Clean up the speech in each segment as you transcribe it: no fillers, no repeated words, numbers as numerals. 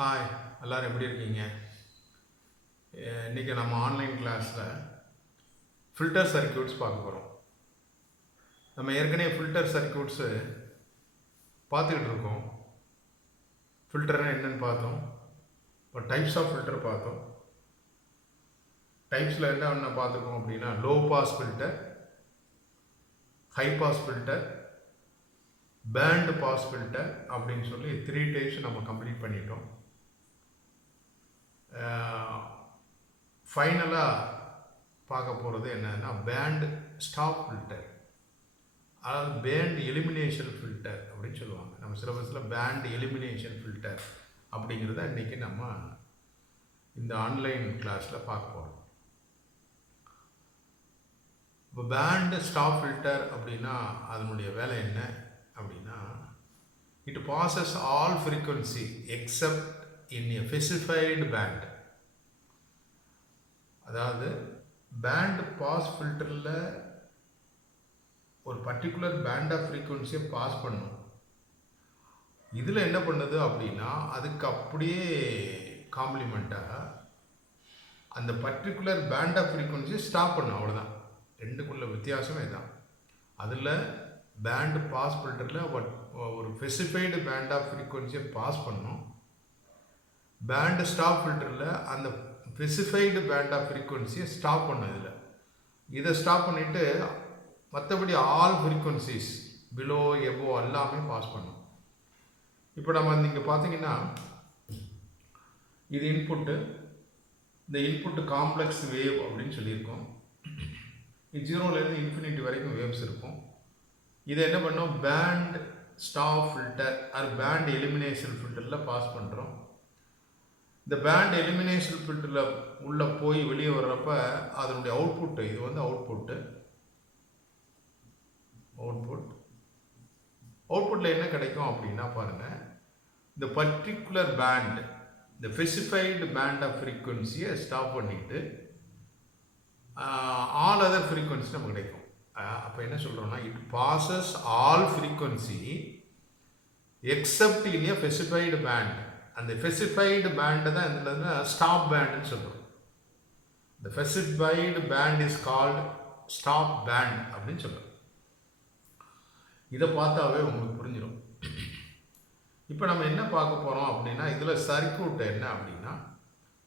Hi, எல்லோரும் எப்படி இருக்கீங்க? இன்றைக்கி நம்ம ஆன்லைன் கிளாஸில் ஃபில்டர் சர்க்யூட்ஸ் பார்க்க போகிறோம். நம்ம ஏற்கனவே ஃபில்டர் சர்க்யூட்ஸு பார்த்துக்கிட்டு இருக்கோம். ஃபில்டர்னால் என்னென்னு பார்த்தோம். இப்போ டைப்ஸ் ஆஃப் ஃபில்டர் பார்த்தோம். டைப்ஸில் என்ன பார்த்துருக்கோம் அப்படின்னா low pass filter, high pass filter, band pass filter அப்படின்னு சொல்லி 3 டைப்ஸ் நம்ம கம்ப்ளீட் பண்ணிட்டோம். ஃபைனலாக பார்க்க போகிறது என்னன்னா பேண்ட் ஸ்டாப் ஃபில்டர், அதாவது பேண்ட் எலிமினேஷன் ஃபில்டர் அப்படின்னு சொல்லுவாங்க. நம்ம சிலபஸில் பேண்ட் எலிமினேஷன் ஃபில்டர் அப்படிங்கிறத இன்றைக்கி நம்ம இந்த ஆன்லைன் கிளாஸில் பார்க்க போகிறோம். இப்போ பேண்ட் ஸ்டாப் ஃபில்டர் அப்படின்னா அதனுடைய வேலை என்ன அப்படின்னா, it passes all frequency except in a specified band. அதாவது பேண்ட் பாஸ் ஃபில்டரில் ஒரு பர்டிகுலர் பேண்ட் ஆஃப் ஃப்ரீக்வன்சியை பாஸ் பண்ணும். இதில் என்ன பண்ணுது அப்படின்னா அதுக்கு அப்படியே காம்ப்ளிமெண்ட்டாக அந்த பர்டிகுலர் பேண்ட் ஆஃப் ஃப்ரீக்வன்சியை ஸ்டாப் பண்ணும். அவ்வளோதான், ரெண்டுக்குள்ள வித்தியாசமே தான். அதில் பேண்ட் பாஸ் ஃபில்டரில் ஒரு ஸ்பெசிஃபைடு பேண்ட் ஆஃப் ஃப்ரீக்வன்சியை பாஸ் பண்ணும். பேண்ட் ஸ்டாப் ஃபில்டரில் அந்த ஸ்பெசிஃபைடு பேண்ட் ஆஃப் ஃப்ரீக்வன்சியை ஸ்டாப் பண்ணும். இதை ஸ்டாப் பண்ணிவிட்டு மற்றபடி ஆல் ஃப்ரீக்வன்சிஸ் பிலோ எபோ எல்லாமே பாஸ் பண்ணும். இப்போ நம்ம இங்கே பார்த்தீங்கன்னா இது இன்புட்டு, இந்த இன்புட்டு காம்ப்ளெக்ஸ் வேவ் அப்படின்னு சொல்லியிருக்கோம். இது 0லேருந்து இன்ஃபினிட்டி வரைக்கும் வேவ்ஸ் இருக்கும். இதை என்ன பண்ணோம், பேண்ட் ஸ்டாப் ஃபில்டர் அது பேண்ட் எலிமினேஷன் ஃபில்டரில் பாஸ் பண்ணுறோம். இந்த பேண்ட் எலிமினேஷன் ஃபில்டரில் உள்ளே போய் வெளியே வர்றப்ப அதனுடைய அவுட்புட்டு, இது வந்து அவுட்புட்டில் என்ன கிடைக்கும் அப்படின்னா பாருங்கள், இந்த பர்டிகுலர் பேண்ட், இந்த ஸ்பெசிஃபைடு பேண்ட் ஆஃப் ஃப்ரீக்வன்சியை ஸ்டாப் பண்ணிவிட்டு ஆல் அதர் ஃப்ரீக்வன்சி நமக்கு கிடைக்கும். அப்போ என்ன சொல்கிறோம்னா, it passes all frequency except in a specified band. அந்த ஸ்பெசிஃபைடு பேண்டை தான் இதில் ஸ்டாப் பேண்டுன்னு சொல்கிறோம். இந்த specified band is called stop band அப்படின்னு சொல்கிறோம். இதை பார்த்தாவே உங்களுக்கு புரிஞ்சிடும். இப்போ நம்ம என்ன பார்க்க போகிறோம் அப்படின்னா, இதில் சர்க்யூட் என்ன அப்படின்னா,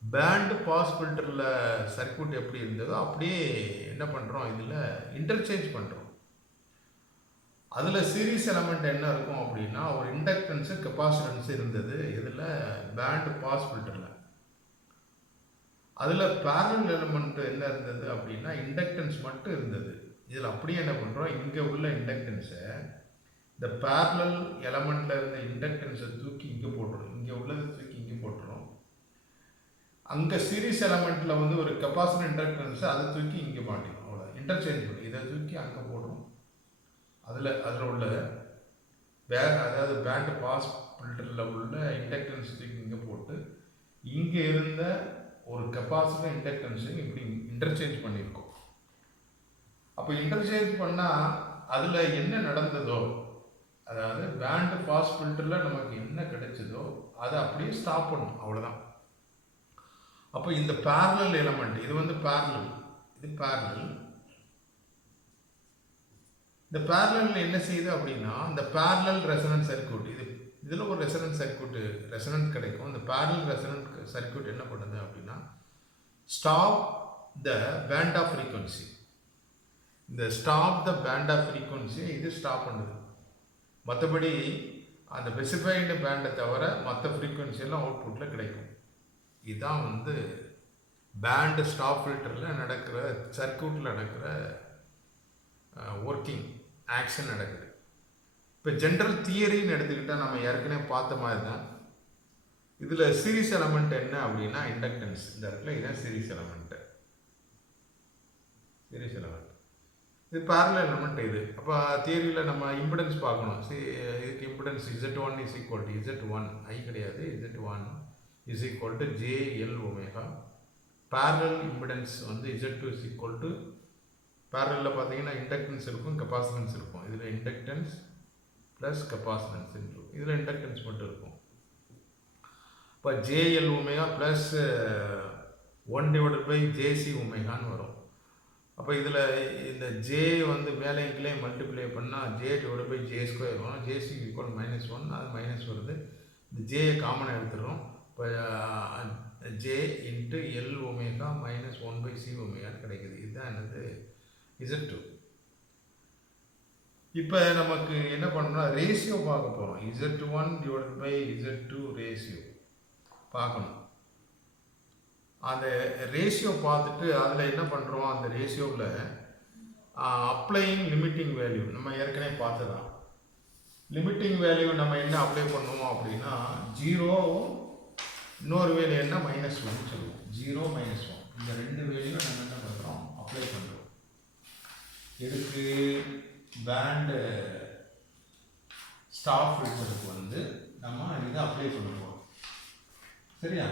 பேண்ட் பாஸ் ஃபில்டரில் சர்க்யூட் எப்படி இருந்ததோ அப்படியே என்ன பண்ணுறோம், இதில் இன்டர்சேஞ்ச் பண்ணுறோம். அதில் சீரிஸ் எலமெண்ட் என்ன இருக்கும் அப்படின்னா, ஒரு இண்டக்டன்ஸு கெப்பாசிட்டன்ஸு இருந்தது இதில் பேண்ட் பாஸ் ஃபில்டரில். அதில் பேரலல் எலமெண்ட் என்ன இருந்தது அப்படின்னா இண்டக்டன்ஸ் மட்டும் இருந்தது. இதில் அப்படியே என்ன பண்ணுறோம், இங்கே உள்ள இண்டக்டன்ஸை இந்த பேரலல் எலமெண்ட்டில் இருந்த இண்டக்டன்ஸை தூக்கி இங்கே போட்டுரும், இங்கே உள்ளதை தூக்கி இங்கே போட்டுரும். அங்கே சீரிஸ் எலமெண்ட்டில் வந்து ஒரு கெப்பாசிட்டர் இண்டக்டன்ஸை அதை தூக்கி இங்கே மாட்டிடும். அவ்வளோ இன்டர்சேஞ்ச் பண்ணி இதை தூக்கி அங்கே போடுறோம். அதில் உள்ள அதாவது பேண்ட் பாஸ் ஃபில்டரில் உள்ள இண்டக்டன்ஸ் தூக்கி இங்கே போட்டு இங்கே இருந்த ஒரு கெப்பாசிட்டர் இண்டக்டன்ஸையும் இப்படி இன்டர்சேஞ்ச் பண்ணியிருக்கோம். அப்போ இன்டர்சேஞ்ச் பண்ணால் அதில் என்ன நடந்ததோ, அதாவது பேண்ட் பாஸ் ஃபில்டரில் நமக்கு என்ன கிடைச்சதோ அதை அப்படியே ஸ்டாப் பண்ணும். அவ்வளோதான். அப்போ இந்த பேரலல் எலமெண்ட், இது வந்து பேரலல், இது பேரலல். இந்த பேரலல் என்ன செய்யுது அப்படின்னா, இந்த பேரலல் ரெசனன்ஸ் சர்க்யூட், இதில் ஒரு ரெசனன்ஸ் சர்க்யூட் ரெசனன்ஸ் கிடைக்கும். இந்த பேரலல் ரெசனன்ஸ் சர்க்யூட் என்ன பண்ணுது அப்படின்னா, stop the band of frequency. இந்த ஸ்டாப் த பேண்ட் ஆஃப் ஃப்ரீக்வன்சியை இது ஸ்டாப் பண்ணுது. மற்றபடி அந்த ஸ்பெசிஃபைடு பேண்டை தவிர மற்ற ஃப்ரீக்வன்சியெல்லாம் அவுட்புட்டில் கிடைக்கும். இதுதான் வந்து பேண்டு ஸ்டாப் ஃபில்டரில் நடக்கிற சர்க்யூட்டில் நடக்கிற ஒர்க்கிங் ஆக்ஷன் நடக்குது. இப்போ ஜென்ரல் தியரின்னு எடுத்துக்கிட்டால் நம்ம ஏற்கனவே பார்த்த மாதிரி தான். இதில் சீரிஸ் எலமெண்ட் என்ன அப்படின்னா இண்டக்டன்ஸ். இந்த இடத்துல இதுதான் சீரிஸ் எலமெண்ட்டு. சீரிஸ் எலமெண்ட் இது பேரலல் எலமெண்ட் இது. அப்போ தியரியில் நம்ம இம்பிடன்ஸ் பார்க்கணும். இதுக்கு impedance Z1 is equal to Z1, I கிடையாது, Z1 is equal to JL omega. Parallel impedance வந்து Z2 இஸ் ஈக்குவல் டு, பேரலில் பார்த்தீங்கன்னா இண்டக்டன்ஸ் இருக்கும், கெப்பாசிட்டன்ஸ் இருக்கும். இதில் இண்டக்டன்ஸ் ப்ளஸ் கெப்பாசிட்டன்ஸ் இருக்கும், இதில் இண்டக்டன்ஸ் மட்டும் இருக்கும். இப்போ ஜேஎல் ஒமேகா ப்ளஸ் 1 / ஜேசி ஒமேகான்னு வரும். அப்போ இதில் இந்த ஜே வந்து மேலே கீழே மல்டிப்ளை பண்ணால் J/J² வரும். ஜேசி ஈக்குவல் -1, அது மைனஸ் வருது. இந்த ஜேயை காமனாக எடுத்துடுறோம். இப்போ J into L omega minus 1/C ஒமேகான்னு கிடைக்குது. இதுதான் என்னது Z2. இப்போ நமக்கு என்ன பண்ணணும்னா ரேஷியோ பார்க்க போகிறோம். Z1/Z2 ரேஷியோ பார்க்கணும். அந்த ரேஷியோ பார்த்துட்டு அதில் என்ன பண்ணுறோம், அந்த ரேஷியோவில் அப்ளையிங் லிமிட்டிங் வேல்யூ நம்ம ஏற்கனவே பார்த்துதான். லிமிட்டிங் வேல்யூ நம்ம என்ன அப்ளை பண்ணுவோம் அப்படின்னா 0, இன்னொரு வேல்யூ என்ன -1 சொல்லுவோம். 0 -1 இந்த ரெண்டு வேல்யூ நம்ம என்ன பண்ணுறோம், அப்ளை பண்ணுறோம். எதுக்கு, பேண்டு ஸ்டாப் ஃபில்டருக்கு வந்து நம்ம இதை அப்ளை பண்ணுவோம். சரியா?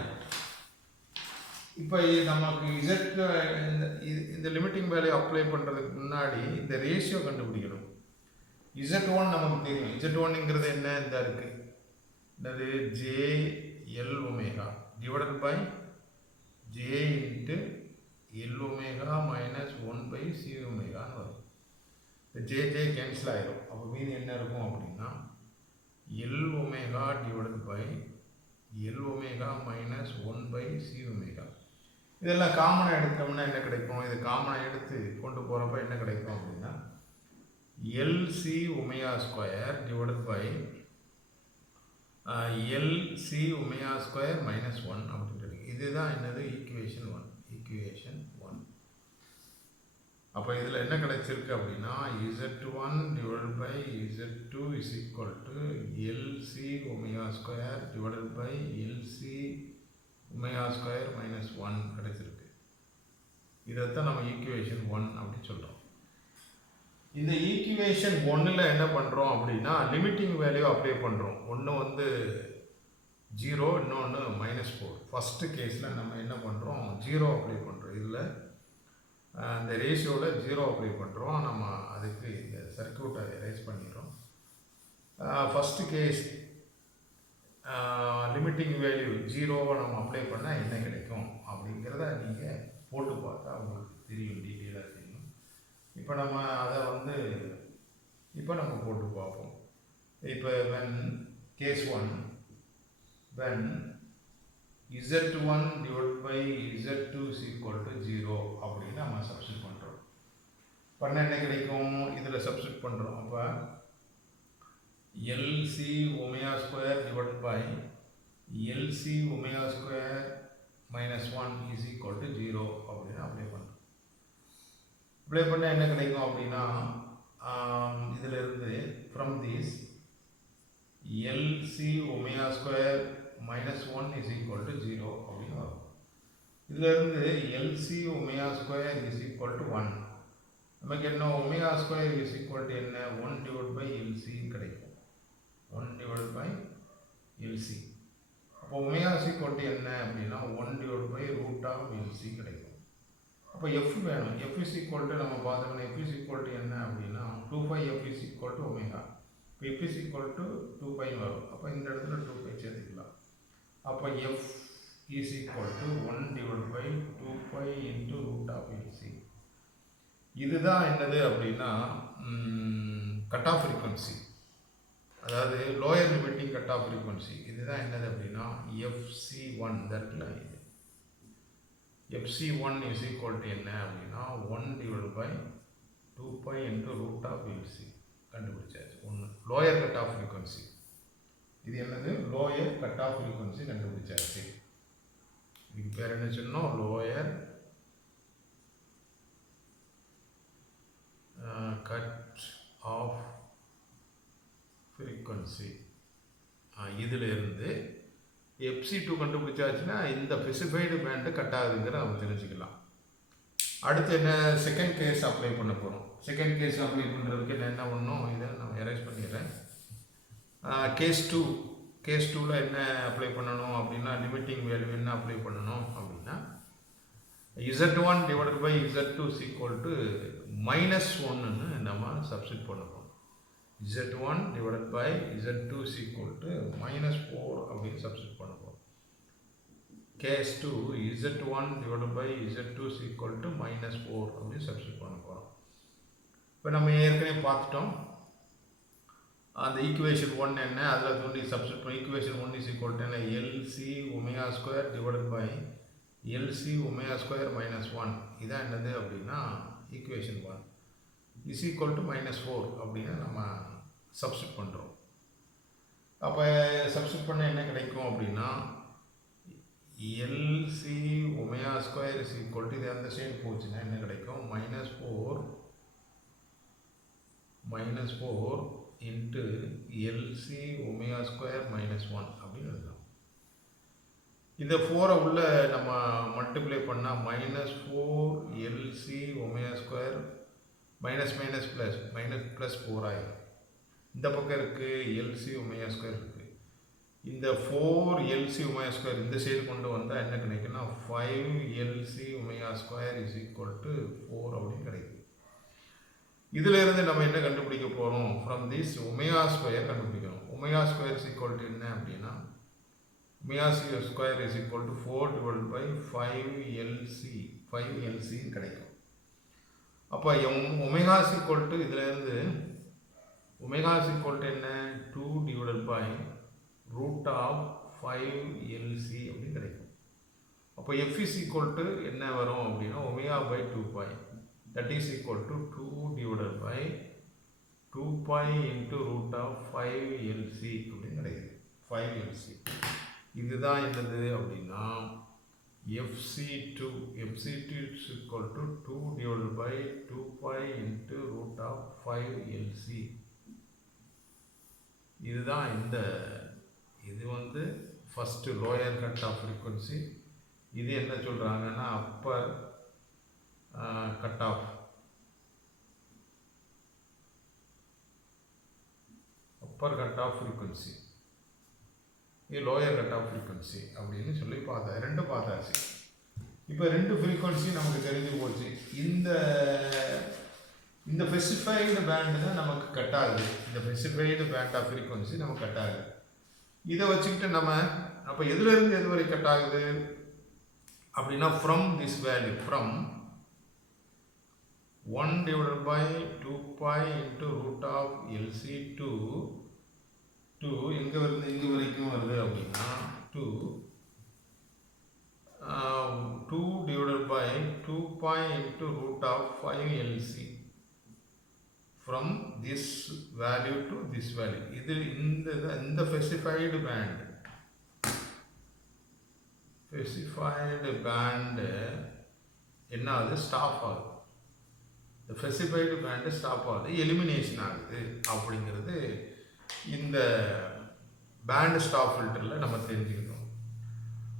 இப்போ நமக்கு இந்த லிமிட்டிங் வேல்யூ அப்ளை பண்ணுறதுக்கு முன்னாடி இந்த ரேஷியோ கண்டுபிடிக்கணும். Z1 நமக்கு தெரியும். Z1ங்கிறது என்ன, இந்த இருக்குது என்னது JL omega divided by J into L omega minus 1/C ஒமேகான்னு வரும். இந்த ஜே கேன்சல் ஆகிடும். அப்போ மீதி என்ன இருக்கும் அப்படின்னா L omega divided by L omega minus 1/C omega. இதெல்லாம் காமனாக எடுத்தோம்னா என்ன கிடைக்கும், இது காமனாக எடுத்து கொண்டு போகிறப்ப என்ன கிடைக்கும் அப்படின்னா LC omega square divided by LC omega square -1 அப்படின்னு இருக்கு. இதுதான் என்னது ஈக்குவேஷன் 1. அப்போ இதில் என்ன கிடைச்சிருக்கு அப்படின்னா Z1 divided by Z2 is equal to LC omega square divided by LC omega square -1 கிடைச்சிருக்கு. இதைத்தான் நம்ம ஈக்குவேஷன் 1 அப்படின்னு சொல்கிறோம். இந்த ஈக்குவேஷன் 1ல் என்ன பண்ணுறோம் அப்படின்னா லிமிட்டிங் வேல்யூ அப்ளை பண்ணுறோம். ஒன்று வந்து 0, இன்னொன்று -4. ஃபஸ்ட்டு கேஸில் நம்ம என்ன பண்ணுறோம், 0 அப்ளை பண்ணுறோம். இதில் இந்த ரேஷியோவில் 0 அப்ளை பண்ணுறோம். நம்ம அதுக்கு இந்த சர்க்யூட்டை எரேஸ் பண்ணிடுறோம். ஃபஸ்ட்டு கேஸ் லிமிட்டிங் வேல்யூ 0வை நம்ம அப்ளை பண்ணால் என்ன கிடைக்கும் அப்படிங்கிறத நீங்கள் போட்டு பார்த்தா உங்களுக்கு தெரியும், டீட்டெயிலாக தெரியும். இப்போ நம்ம அதை வந்து நம்ம போட்டு பார்ப்போம். இப்போ case 1 when Z1 divided by Z2 is equal to 0 அப்படின்னு நம்ம சப்ஸ்டிட் பண்ணுறோம். பண்ண என்ன கிடைக்கும், இதில் சப்ஸ்டிட் பண்ணுறோம். அப்போ LC omega square divided by LC omega square -1 is equal to 0 அப்படின்னு அப்ளை பண்ணுறோம். அப்ளை பண்ண என்ன கிடைக்கும் அப்படின்னா இதில் இருந்து from this LC omega square -1 is equal to 0 அப்படின்னு வரும். இதில் இருந்து LC omega square is equal to 1. நமக்கு என்ன omega square is equal to என்ன 1 டிவைட் பை LC கிடைக்கும். 1 டிவைட் பை LC. அப்போ ஒமேகா ஈக்குவல் டு என்ன அப்படின்னா 1 டிவைட் பை √LC கிடைக்கும். அப்போ F வேணும். F இஸ் ஈக்குவல் டு நம்ம பார்த்தோம்னா F இஸ் ஈக்குவல் டு என்ன அப்படின்னா 2πF is equal to omega. இப்போ F இஸ் ஈக்குவல் டு 2π வரும். அப்போ இந்த இடத்துல 2π சேர்த்துக்கலாம். அப்போ F is equal to 1 divide by 2π into √LC. இதுதான் என்னது அப்படின்னா கட் ஆஃப் ஃப்ரீக்வன்சி, அதாவது lower limiting cut off frequency. இதுதான் என்னது அப்படின்னா FC1 இருக்குல்ல, இது FC1 இஸ் ஈக்குவல் டு என்ன அப்படின்னா 1 டிவைட் பை 2π இன்ட்டு √LC கண்டுபிடிச்சாச்சு. ஒன்று லோயர் கட் ஆஃப் ஃப்ரீக்வன்சி. இது என்னது லோயர் கட் ஆஃப் ஃப்ரீக்வன்சி கண்டுபிடிச்சாச்சு. இதுக்கு பேர் என்ன சொன்னோம், லோயர் கட் ஆஃப் ஃப்ரீக்வன்சி. இதில் இருந்து FC2 கண்டுபிடிச்சாச்சுன்னா இந்த ஸ்பெசிஃபைடு பேண்டு கட் ஆகுதுங்கிற நம்ம தெரிஞ்சுக்கலாம். அடுத்து என்ன, செகண்ட் கேஸ் அப்ளை பண்ண போகிறோம். செகண்ட் கேஸ் அப்ளை பண்ணுறதுக்கு என்ன பண்ணணும், இதை நான் எரேஸ் பண்ணிடுறேன். கேஸ் 2ல் என்ன அப்ளை பண்ணணும் அப்படின்னா லிமிட்டிங் வேல்யூ என்ன அப்ளை பண்ணணும் அப்படின்னா Z1 divided by Z2 is equal to -1ன்னு நம்ம சப்ஸ்டிட் பண்ணுறோம். Z1 divided by Z2 is equal to -4 அப்படின்னு சப்ஸ்டிட் பண்ணுறோம். Case 2 z1 divided by z2 is equal to -4 அப்படின்னு சப்ஸ்டிட் பண்ண போகிறோம். இப்போ நம்ம ஏற்கனவே பார்த்துட்டோம் அந்த ஈக்குவேஷன் 1 என்ன, அதில் தோண்டி சப்ஸ்டிட் பண்ணி ஈக்குவேஷன் 1 is equal to என்ன, LC omega square divided by LC omega square -1. இதான் என்னது அப்படின்னா ஈக்குவேஷன் 1 இஸ் ஈக்குவல் டு -4 அப்படின்னு நம்ம சப்ஸ்டிட் பண்ணுறோம். அப்போ சப்ஸ்டிட் பண்ண என்ன கிடைக்கும் அப்படின்னா LC omega square is equal to, இது அந்த சைடு போச்சுன்னா என்ன கிடைக்கும், -4 இன்ட்டு எல்சி ஒமேகா ஸ்கொயர் -1 அப்படின்னு எழுதலாம். இந்த 4 உள்ள நம்ம மல்டிப்ளை பண்ணால் -4 எல்சி ஒமேகா ஸ்கொயர் ப்ளஸ் 4 ஆயிடும். இந்த பக்கம் இருக்குது எல்சி ஒமேகா ஸ்கொயர் இருக்குது. இந்த 4 எல்சி ஒமேகா ஸ்கொயர் இந்த சைடு கொண்டு வந்தால் என்ன கிடைக்குன்னா 5 LC omega square is equal to 4 அப்படின்னு கிடைக்குது. இதில் இருந்து நம்ம என்ன கண்டுபிடிக்க போகிறோம், ஃப்ரம் திஸ் ஒமேகா ஸ்கொயர் கண்டுபிடிக்கணும். Omega square is equal to என்ன அப்படின்னா omega square is equal to 4 divide by 5 எல்சின்னு கிடைக்கும். அப்போ ஒமேகா இஸ் ஈக்குவல் டு இதில் இருந்து ஒமேகா இஸ் ஈக்குவல் டு என்ன 2 divide by root of 5 LC அப்படின்னு கிடைக்கும். அப்போ எஃப் இஸ் ஈக்குவல் டு என்ன வரும் அப்படின்னா omega by 2π, that is equal to 2 divided by 2π into root of 5 LC அப்படின்னு கிடைக்குது. 5 LC இதுதான் என்னது அப்படின்னா FC2 is equal to 2 divided by 2π into root of 5 LC. இதுதான் இது வந்து first lower cut off frequency. இது என்ன சொல்கிறாங்கன்னா அப்பர் கட் ஆஃப் ஃப்ரீக்வன்சி, இது லோயர் கட் ஆஃப் ஃப்ரீக்வன்சி அப்படின்னு சொல்லி ரெண்டு பார்த்தாச்சு. இப்போ ரெண்டு ஃப்ரீக்வன்சி நமக்கு தெரிஞ்சு போச்சு. இந்த ஸ்பெசிஃபைடு பேண்டு தான் நமக்கு கட் ஆகுது. இந்த ஸ்பெசிஃபைடு பேண்ட் ஆஃப் ஃப்ரீக்வன்சி நமக்கு கட் ஆகுது. இதை வச்சுக்கிட்டு நம்ம அப்போ எதுலேருந்து எது வரை கட் ஆகுது அப்படின்னா from this value, from 1 divided by 2π into root of LC to எங்கே வருது, இங்கே வரைக்கும் வருது அப்படின்னா 2 divided by 2π into root of 5 LC from this value to this value. இது இந்த specified band என்ன ஆகுது, ஸ்டாப் ஆகுது. இந்த ஸ்பெசிஃபைடு பேண்டு ஸ்டாப் ஆகுது, எலிமினேஷன் ஆகுது அப்படிங்கிறது இந்த பேண்டு ஸ்டாப் ஃபில்டரில் நம்ம தெரிஞ்சுக்கணும்.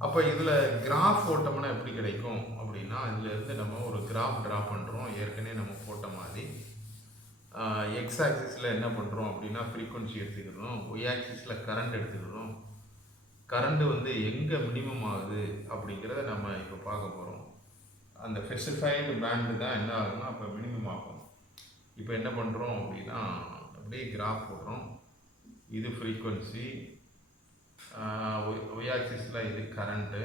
அப்போ இதில் கிராஃப் போட்டோம்னா எப்படி கிடைக்கும் அப்படின்னா இதிலேருந்து நம்ம ஒரு கிராஃப் ட்ரா பண்ணுறோம். ஏற்கனவே நம்ம போட்ட மாதிரி எக்ஸ் ஆக்சிஸில் என்ன பண்ணுறோம் அப்படின்னா ஃப்ரீக்வன்சி எடுத்துக்கிறோம், ஒய் ஆக்சிஸில் கரண்ட் எடுத்துக்கிறோம். கரண்ட்டு வந்து எங்கே மினிமம் ஆகுது அப்படிங்கிறத நம்ம இப்போ பார்க்க போகிறோம். அந்த ஸ்பெசிஃபைடு பேண்டு தான் என்ன ஆகும்னா அப்போ மினிமம் ஆகும். இப்போ என்ன பண்ணுறோம் அப்படின்னா அப்படியே கிராஃப் போடுறோம். இது ஃப்ரீக்வன்சி, ஒய் ஆக்சிஸில் இது கரண்ட்டு.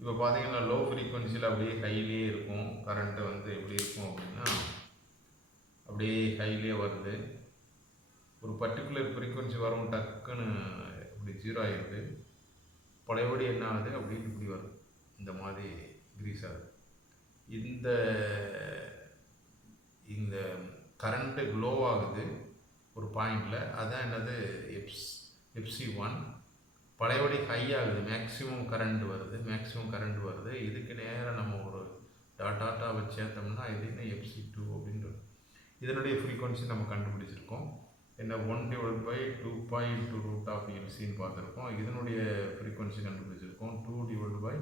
இப்போ பார்த்தீங்கன்னா லோ ஃப்ரீக்வன்சியில் அப்படியே கையிலே இருக்கும். கரண்ட்டு வந்து எப்படி இருக்கும் அப்படின்னா அப்படியே கையிலே வருது. ஒரு பர்டிகுலர் ஃப்ரீக்வன்சி வரும், டக்குன்னு இப்படி 0 ஆகிடுது. பழையபடி என்ன ஆகுது அப்படின்னு இப்படி வருது, இந்த மாதிரி கிரீஸ் ஆகுது. இந்த கரண்ட்டு க்ளோ ஆகுது ஒரு பாயிண்டில், அதுதான் என்னது FC1. பழையபடி ஹை ஆகுது, மேக்ஸிமம் கரண்ட் வருது. இதுக்கு நேரம் நம்ம ஒரு டாட்டா வச்சு சேர்த்தோம்னா இது என்ன FC2 அப்படின்றது. இதனுடைய ஃப்ரீக்வன்சி நம்ம கண்டுபிடிச்சிருக்கோம். என்ன 1 divided by 2π into root of LCன்னு பார்த்துருக்கோம். இதனுடைய ஃப்ரீக்வன்சி கண்டுபிடிச்சிருக்கோம் 2 divided by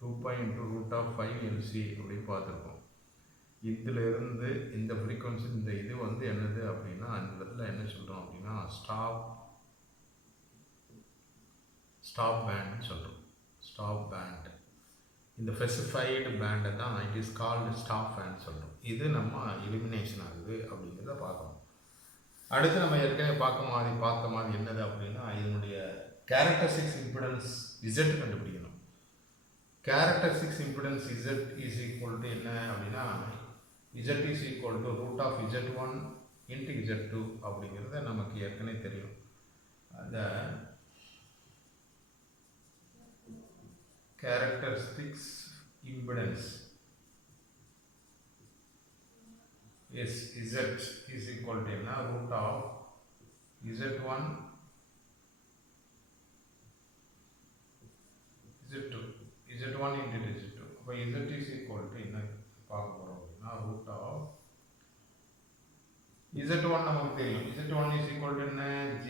2π into root of 5 LC அப்படின்னு பார்த்துருக்கோம். இதில் இருந்து இந்த ஃப்ரீக்வன்சி இந்த இது வந்து என்னது அப்படின்னா அந்த இடத்துல என்ன சொல்கிறோம் அப்படின்னா ஸ்டாப் பேண்டுன்னு சொல்கிறோம். ஸ்டாப் பேண்ட், இந்த ஸ்பெசிஃபைடு பேண்டை தான் it is called stop pant சொல்கிறோம். இது நம்ம எலிமினேஷன் ஆகுது அப்படிங்கிறத பார்க்கணும். அடுத்து நம்ம ஏற்கனவே பார்த்த மாதிரி என்னது அப்படின்னா இதனுடைய கேரக்டரிஸ்டிக்ஸ் இம்பிடன்ஸ் Z கண்டுபிடிக்கணும். Characteristics impedance Z is equal to என்ன அப்படின்னா Z is equal to root of Z1 into Z2 அப்படிங்கிறத நமக்கு ஏற்கனவே தெரியும். அந்த characteristics impedance is Z is equal to என்ன root of Z1 Z2 Z1 into Z2. அப்போ Z is equal to என்ன பார்க்க போகிறோம் அப்படின்னா root of Z1 நமக்கு தெரியும். Z1 is equal to என்ன J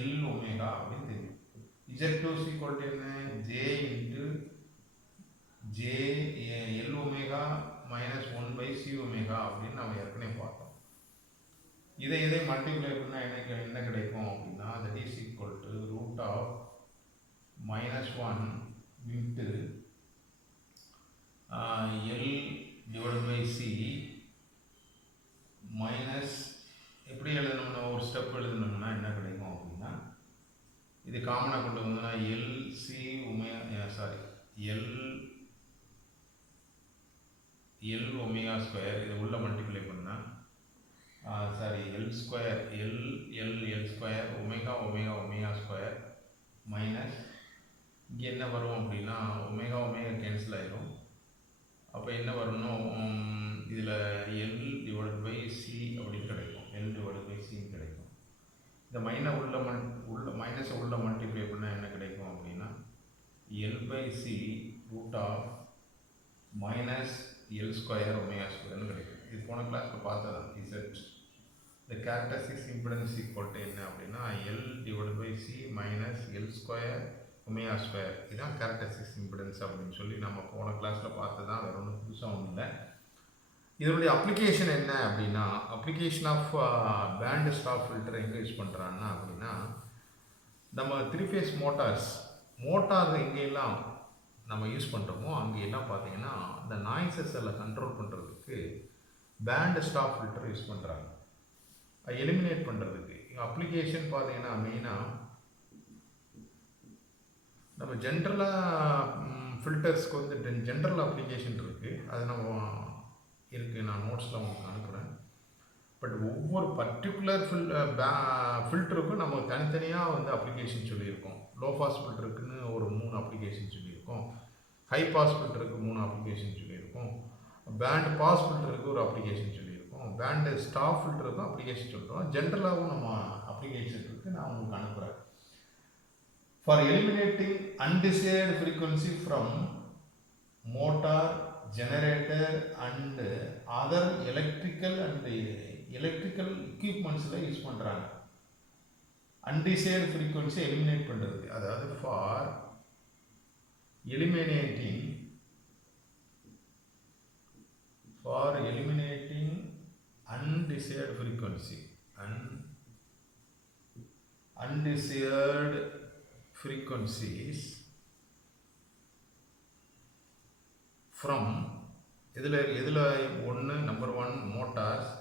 L ஒமேகா அப்படின்னு தெரியும். Z2 is equal to என்ன J into J L omega minus 1/c omega அப்படின்னு நம்ம ஏற்கனவே பார்த்தோம். இதை மல்டிப்ளை பண்ணால் என்ன கிடைக்கும் அப்படின்னா that is equal to root of -1 into L divide by C minus எப்படி எழுதணும்னா ஒரு ஸ்டெப் எழுதணும்னா என்ன கிடைக்கும் அப்படின்னா இது காமனாக கொண்டு வந்தோம்னா LC L ஒமேகா ஸ்கொயர் இது உள்ள மல்டிப்ளை பண்ணால் L square L square omega square minus இங்கே என்ன வரும் அப்படின்னா ஒமேகா கேன்சல் ஆயிரும். அப்போ என்ன வரும்னா இதில் L டிவைட் பை சி அப்படின்னு கிடைக்கும். L டிவைட் பை சின்னு கிடைக்கும். இந்த மைனஸை உள்ள மல்டிப்ளை பண்ணால் என்ன கிடைக்கும் அப்படின்னா L by C root of minus L square omega ஸ்கொயர்னு கிடைக்கும். இது போன கிளாஸில் பார்த்ததான் Z the characteristics impedance equal to என்ன அப்படின்னா L divided by C minus L square omega square இதுதான் characteristics impedance அப்படின்னு சொல்லி நம்ம போன கிளாஸில் பார்த்ததான். வேறு ஒன்றும் புதுசாக ஒன்றும் இல்லை. இதனுடைய அப்ளிகேஷன் என்ன அப்படின்னா application of band stop filter எங்கே யூஸ் பண்ணுறான்னா அப்படின்னா நம்ம 3 phase மோட்டார் எங்கெல்லாம் நம்ம யூஸ் பண்ணுறோமோ அங்கெல்லாம் பார்த்தீங்கன்னா இந்த நாய்ஸஸ் எல்லாம் கண்ட்ரோல் பண்ணுறதுக்கு பேண்ட் ஸ்டாப் ஃபில்டர் யூஸ் பண்ணுறாங்க. எலிமினேட் பண்ணுறதுக்கு அப்ளிகேஷன் பார்த்தீங்கன்னா மெயினாக நம்ம ஜென்ரலாக ஃபில்டர்ஸ்க்கு வந்து ஜென்ரல் அப்ளிகேஷன் இருக்குது. அது நம்ம இருக்குது, நான் நோட்ஸில் உங்களுக்கு அனுப்புகிறேன். பட் ஒவ்வொரு பர்டிகுலர் ஃபில்டருக்கும் நம்ம தனித்தனியாக வந்து அப்ளிகேஷன் சொல்லியிருக்கோம். லோ பாஸ் ஃபில்டருக்குன்னு ஒரு 3 அப்ளிகேஷன் சொல்லியிருக்கோம். ஹை பாஸ் ஃபில்டருக்கு 3 அப்ளிகேஷன் சொல்லியிருக்கோம். பேண்ட் பாஸ் ஃபில்டருக்கு ஒரு அப்ளிகேஷன் சொல்லியிருக்கோம். பேண்டு ஸ்டாப் ஃபில்டருக்கும் அப்ளிகேஷன் சொல்கிறோம். ஜென்ரலாகவும் நம்ம அப்ளிகேஷன் இருக்குது, நான் உங்களுக்கு அனுப்புகிறேன். For eliminating undesired frequency from motor generator and other electrical எக்யூப்மெண்ட்ஸில் யூஸ் பண்ணுறாங்க. அன்டிசைர்டு ஃப்ரீக்வன்சி எலிமினேட் பண்ணுறது, அதாவது for eliminating undesired frequencies from எதில் நம்பர் 1 மோட்டார்ஸ்,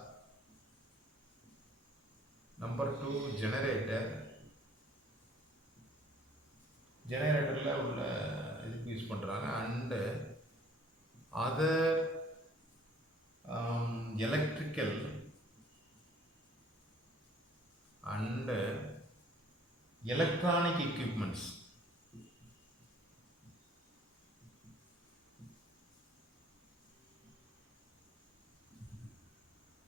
நம்பர் 2 ஜெனரேட்டரில் உள்ள இதுக்கு யூஸ் பண்ணுறாங்க. And other electrical and electronic equipments.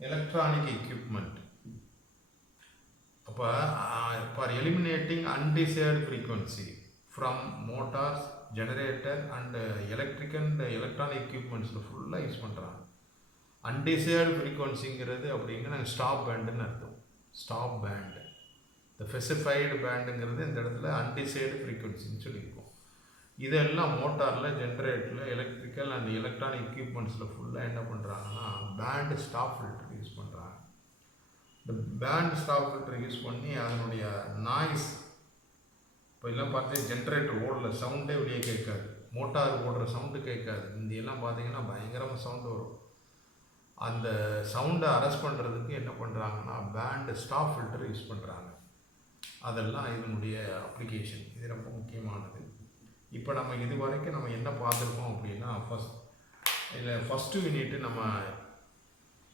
Electronic equipment அப்போ for eliminating undesired frequency from motors generator and electronic எக்யூப்மெண்ட்ஸில் ஃபுல்லாக யூஸ் பண்ணுறாங்க. அன்டிசைர்டு ஃப்ரீக்வன்சிங்கிறது அப்படிங்கிற நாங்கள் ஸ்டாப் பேண்டுன்னு அர்த்தம். ஸ்டாப் பேண்டு இந்த ஸ்பெசிஃபைடு பேண்டுங்கிறது இந்த இடத்துல அன்டிசைர்டு ஃப்ரீக்வன்சின்னு சொல்லியிருக்கோம். இதெல்லாம் மோட்டாரில் ஜென்ரேட்டரில் எலக்ட்ரிக்கல் அண்ட் எலக்ட்ரானிக் எக்யூப்மெண்ட்ஸில் ஃபுல்லாக என்ன பண்ணுறாங்கன்னா பேண்டு ஸ்டாப் ஃபில்டர் யூஸ் பண்ணுறாங்க. இந்த பேண்ட் ஸ்டாப் ஃபில்டர் யூஸ் பண்ணி அதனுடைய நாய்ஸ் இப்போ எல்லாம் பார்த்து ஜென்ரேட்டர் ஓடல, சவுண்டே வெளியே கேட்காது, மோட்டார் ஓடுற சவுண்டு கேட்காது. இந்த எல்லாம் பார்த்தீங்கன்னா பயங்கரமாக சவுண்டு வரும். அந்த சவுண்டை அரெஸ்ட் பண்ணுறதுக்கு என்ன பண்ணுறாங்கன்னா பேண்டு ஸ்டாப் ஃபில்டர் யூஸ் பண்ணுறாங்க. அதெல்லாம் இதனுடைய அப்ளிகேஷன். இது ரொம்ப முக்கியமானது. இப்போ இப்போ நம்ம இது வரைக்கும் நம்ம என்ன பார்த்துருக்கோம் அப்படின்னா ஃபஸ்ட்டு யூனிட்டு நம்ம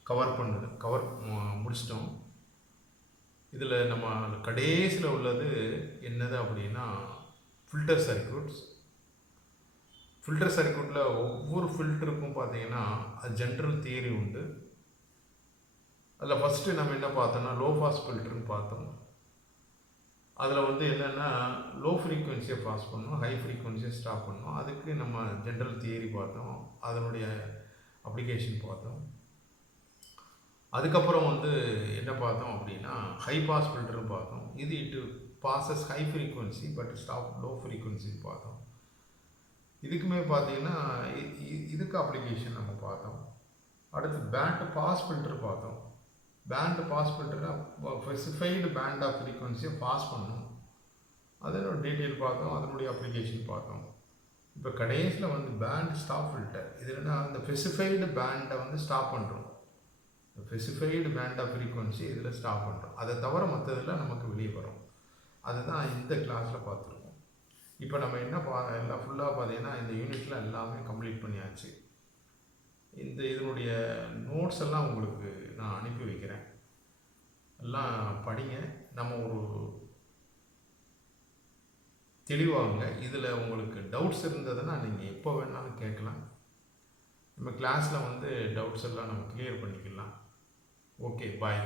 கவர் முடிச்சிட்டோம். இதில் நம்ம கடைசியில் உள்ளது என்னது அப்படின்னா ஃபில்டர் சர்க்யூட்ஸ். ஃபில்டர் சர்க்யூட்டில் ஒவ்வொரு ஃபில்டருக்கும் பார்த்தீங்கன்னா அது ஜென்ரல் தியரி உண்டு. அதில் ஃபஸ்ட்டு நம்ம என்ன பார்த்தோம்னா லோ பாஸ் ஃபில்டர்னு பார்த்தோம். அதில் வந்து என்னென்னா லோ ஃப்ரீக்குவென்சியை பாஸ் பண்ணோம், ஹை ஃப்ரீக்குவென்சியை ஸ்டாப் பண்ணோம். அதுக்கு நம்ம ஜென்ரல் தியரி பார்த்தோம், அதனுடைய அப்ளிகேஷன் பார்த்தோம். அதுக்கப்புறம் வந்து என்ன பார்த்தோம் அப்படின்னா ஹை பாஸ் ஃபில்டர்னு பார்த்தோம். இது passes high frequency but stop low ஃப்ரீக்குவென்சின்னு பார்த்தோம். இதுக்குமே பார்த்தீங்கன்னா இதுக்கு அப்ளிகேஷன் நம்ம பார்த்தோம். அடுத்து பேண்ட் பாஸ் ஃபில்டர் பார்த்தோம். பேண்ட் பாஸ் ஃபில்டராக ஸ்பெசிஃபைடு பேண்ட் ஆஃப் ஃப்ரீக்குவென்சியை பாஸ் பண்ணணும். அதனோட டீட்டெயில் பார்த்தோம், அதனுடைய அப்ளிகேஷன் பார்த்தோம். இப்போ கடைசியில் வந்து பேண்ட் ஸ்டாப் ஃபில்டர். இது என்னன்னா அந்த ஸ்பெசிஃபைடு பேண்டை வந்து ஸ்டாப் பண்ணுறோம். ஸ்பெசிஃபைடு பேண்ட் ஆஃப் ஃப்ரீக்குவென்சி இதில் ஸ்டாப் பண்ணுறோம். அதை தவிர மற்றதில் நமக்கு வெளியே வரும். அதுதான் இந்த கிளாஸில் பார்த்துருக்கோம். இப்போ நம்ம என்ன எல்லாம் ஃபுல்லாக பார்த்தீங்கன்னா இந்த யூனிட்டில் எல்லாமே கம்ப்ளீட் பண்ணியாச்சு. இதனுடைய நோட்ஸ் எல்லாம் உங்களுக்கு நான் அனுப்பி வைக்கிறேன், எல்லாம் படிங்க. நம்ம ஒரு தெளிவாகுங்க. இதில் உங்களுக்கு டவுட்ஸ் இருந்ததுன்னா நீங்கள் எப்போ வேணாலும் கேட்கலாம். நம்ம கிளாஸில் வந்து டவுட்ஸ் எல்லாம் நம்ம கிளியர் பண்ணிக்கலாம். ஓகே, பாய்.